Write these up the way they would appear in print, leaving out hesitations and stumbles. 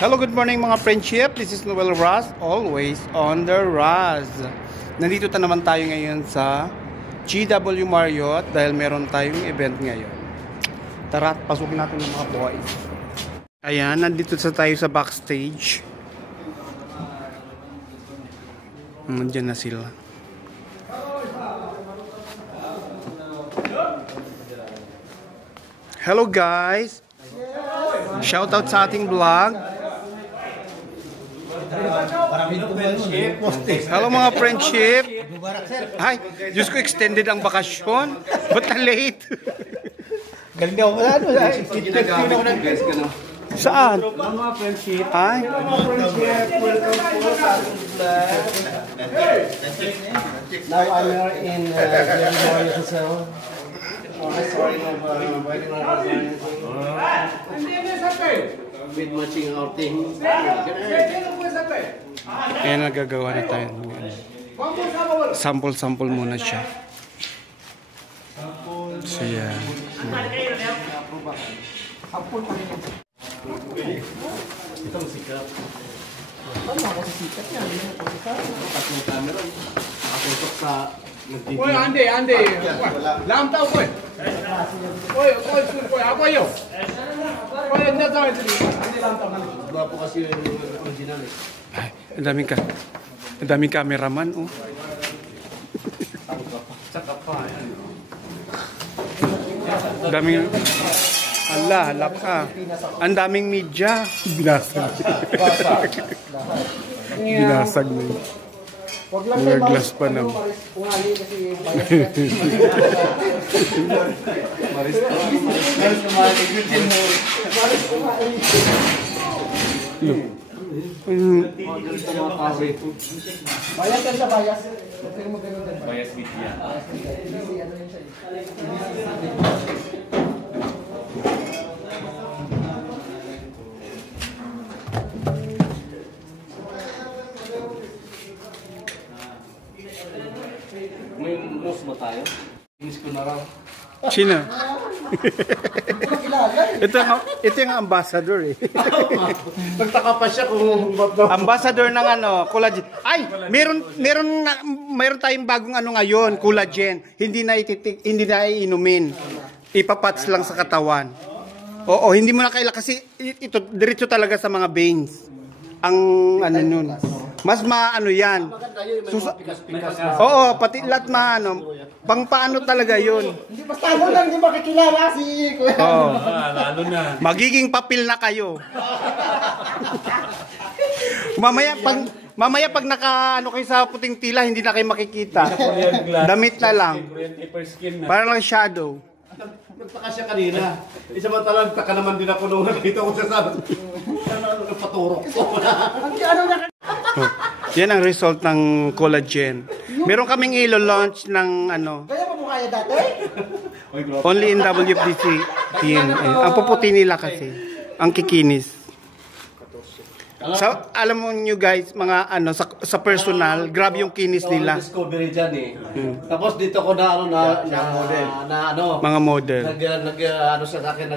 Hello, good morning mga friendship. This is Noel Raz, always on the Raz. Nandito naman tayo ngayon sa GW Marriott dahil meron tayong event ngayon. Tara, pasukin natin ng mga boys. Ayan, nandito tayo sa backstage. Nandiyan na sila. Hello guys! Shoutout sa ating vlog. Hello mga friendship. Hi, Diyos ko, extended ang bakasyon. Ba't na late? Galing daw wala. Saan? Mga friendship. Ay? Now I'm here in Jerry Hotel. Sorry, with watching our thing. Kaya nagagawa na tayo. Sample-sample muna siya. So yeah. Itong sikat. Ano ako sa sikat yan? Tatlong camera. Nakatusok sa... Oy, Ande. Lam tao ko. Oy, ako yo. Oy, na tao ito. Ande lam tao. Iba po kasi yung original eh. Ay, ang daming cameraman, oh. Saka pa. Ang daming... Allah, halap ka. Ang daming media. Binasag. Binasag na yun. Wag lang Mga glass pa naman. Pungali kasi Bayas ka sa bayas. Bayas media. May mouse ba tayo? Inis ko na raw. Sino? ito yung ambassador eh. Nagtaka pa siya kung Ambassador ng collagen. Ay, meron tayong bagong ngayon, collagen. Hindi na iinumin. Ipapats lang sa katawan. Oo, hindi mo na kailangan kasi ito diretso talaga sa mga veins. Ang nun. Mas yan. Oo, pati lahat pang paano talaga yun. Hindi basta mo lang, hindi makikilala si Kuya. Oo. Lalo na. Magiging papel na kayo. Mamaya pag kayo sa puting tila, hindi na kayo makikita. Damit na lang. Para lang shadow. Nagtaka siya kanina. Isa man talagang taka naman din ako nung nakita ko siya sa paturok ko. Yan ang result ng collagen. Meron kaming ilo-launch ng Kaya pa mo kaya dati? only in WFDC team. Ang puputi nila kasi. Ang kikinis. So, alam mo nyo guys, mga sa personal, grabe yung kinis nila. Discovery dyan eh. Tapos dito ko na Mga model. Sa akin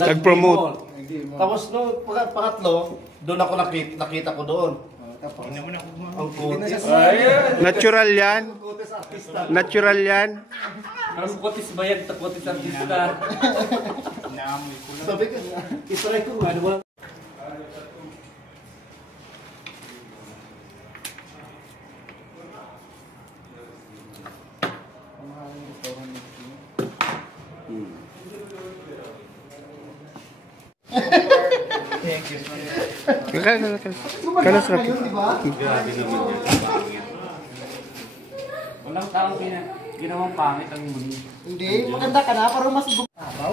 Nag-promote. Tapos pangatlo, doon ako nakita ko doon. Ang kutis. Natural yan. Natural yan. Ang kutis bayad, kutis artista. Sabi ko, itry ko nga, diba? Kalas rapi. Grabe naman yan. Walang taong ginawang pangit ang mundo. Hindi, maganda ka na, pero mas gumabaw.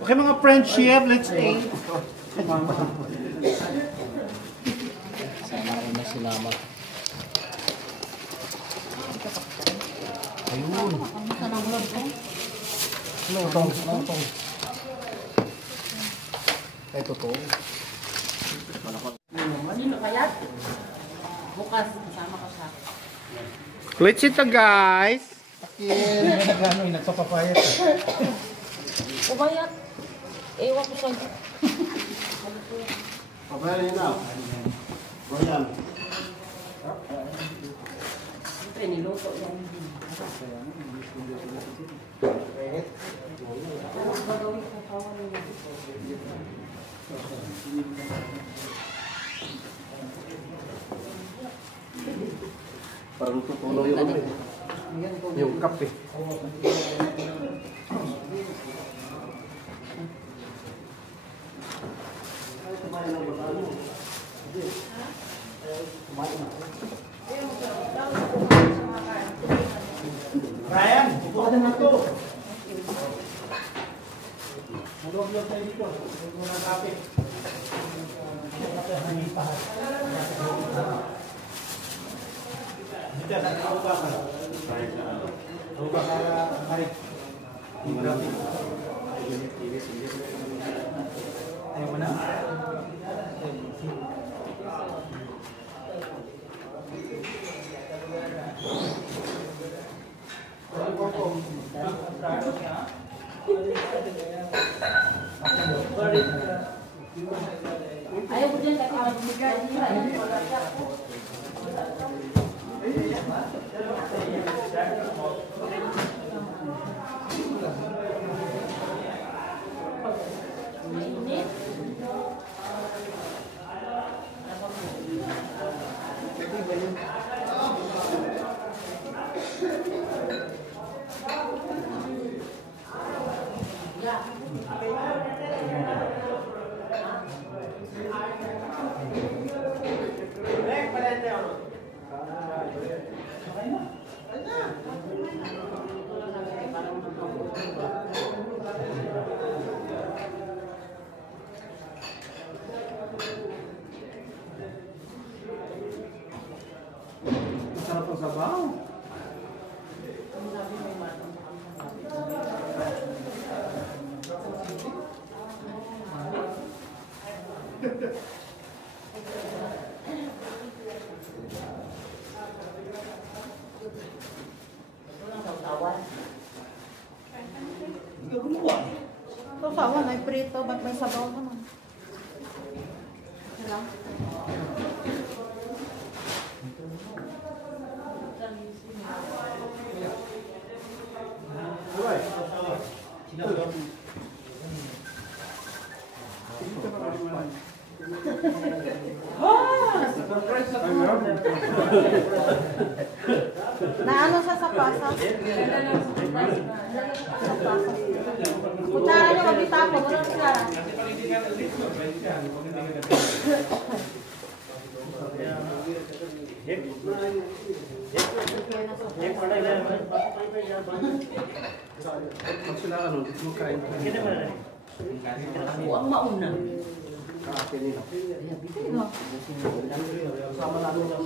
Okay mga friendship, let's eat. Sana ako na sinama. Ito to. Sino kaya? Bukas, kasama ka sa akin. Let's eat guys. Nagano, nagsapapayat. Umayat. Ewan ko sa'yo. Papayat yun na. Ayan. Siyempre, niluto yan. Parang tutulo yung ano eh. Yung kape. Brian, upo ka na to. Malog-log tayo dito. Huwag mo ng kape. Dito, ako ba ka? Ako ba ka, Marik? Ayaw mo na? Ayaw ko dyan kasi magbigay. Mainit. Sarap ang sabaw. Sawa, may prito, ba't may sabaw naman? Na ano sa sapasas? Sapasas. Kutsara nyo, wag itapon. Walang kutsara. Pag sila ano, magkain pa. Ako ang mauna. Kaakin nila. Sino? Sama natin yung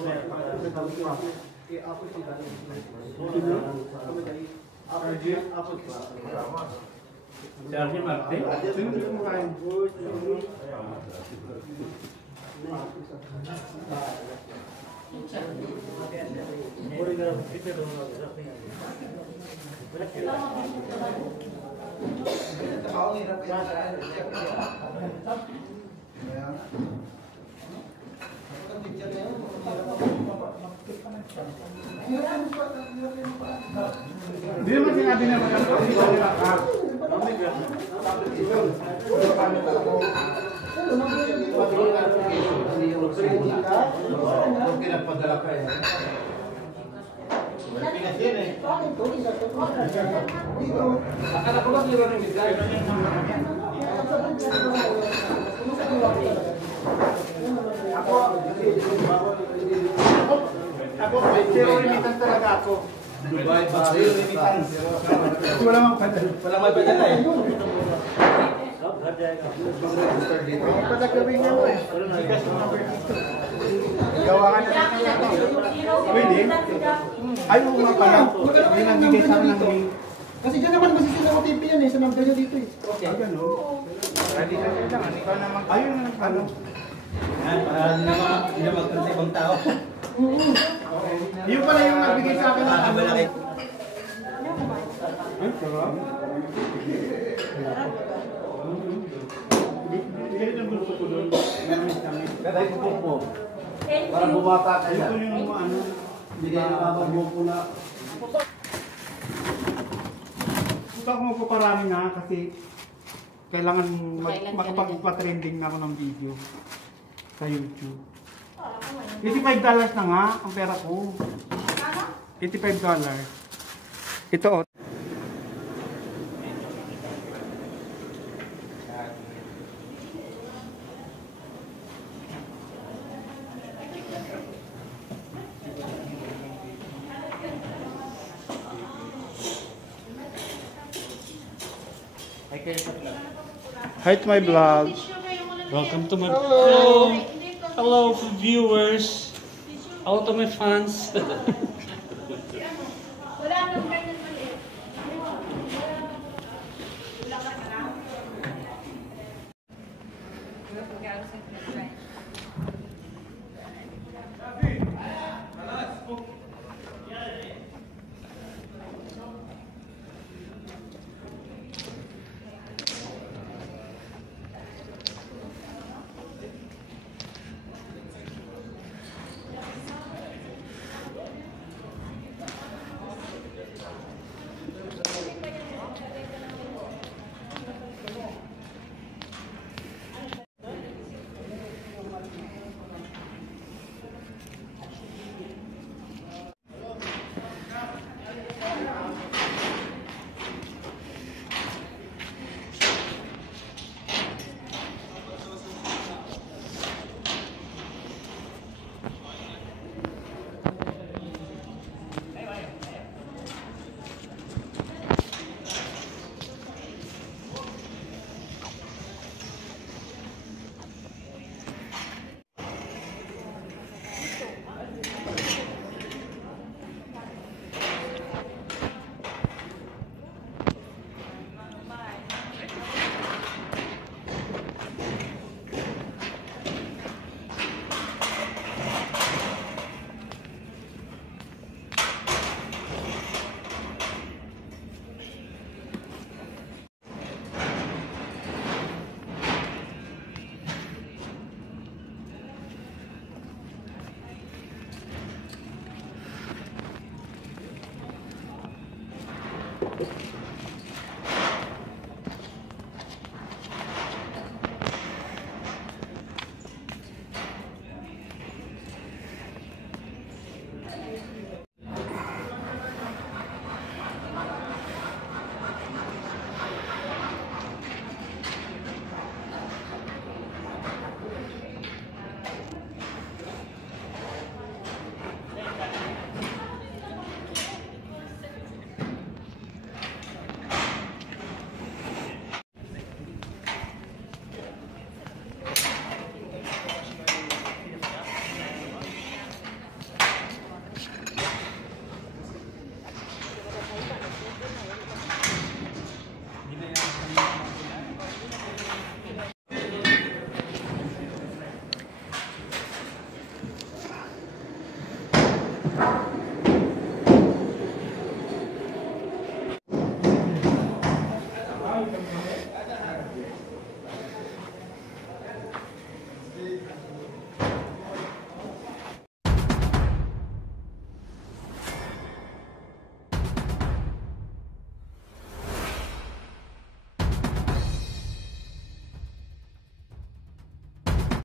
Sergio Marte? Sino yung makain? Hindi naman sinabi na maganda. Pinagpadala ka eh. Akala ko ba meron yung bigay? Ako, zero remittance talaga ako. Dubai ba? Zero remittance. Wala mang padala. Wala mang padala eh. Padagawin nga mo eh. Gawa ka na. Pwede? Ay, oo nga pala. Yun ang bigay sa akin ng link. Kasi dyan naman masisila ko TV yan eh. Sa number nyo dito eh. Ah, gano'n? Ready ka lang. Ikaw naman. Ayun na ano. Para hindi na magpunta ibang tao. Yun pala yung nagbigay sa akin ng ano. Ay, sarap. Bigay ng gusto ko doon. Katay ko po. Para bumata kayo. Ito yung ano. Bigay na mabagbo po na. Gusto ako magpaparami na kasi kailangan Kailan ka makapagpa-trending na ako ng video sa YouTube. $85 na nga ang pera ko. $85. Ito oh. Hi to my vlog. Welcome to my hello, hello viewers, hello to my fans. Wala nang ganyan maliit.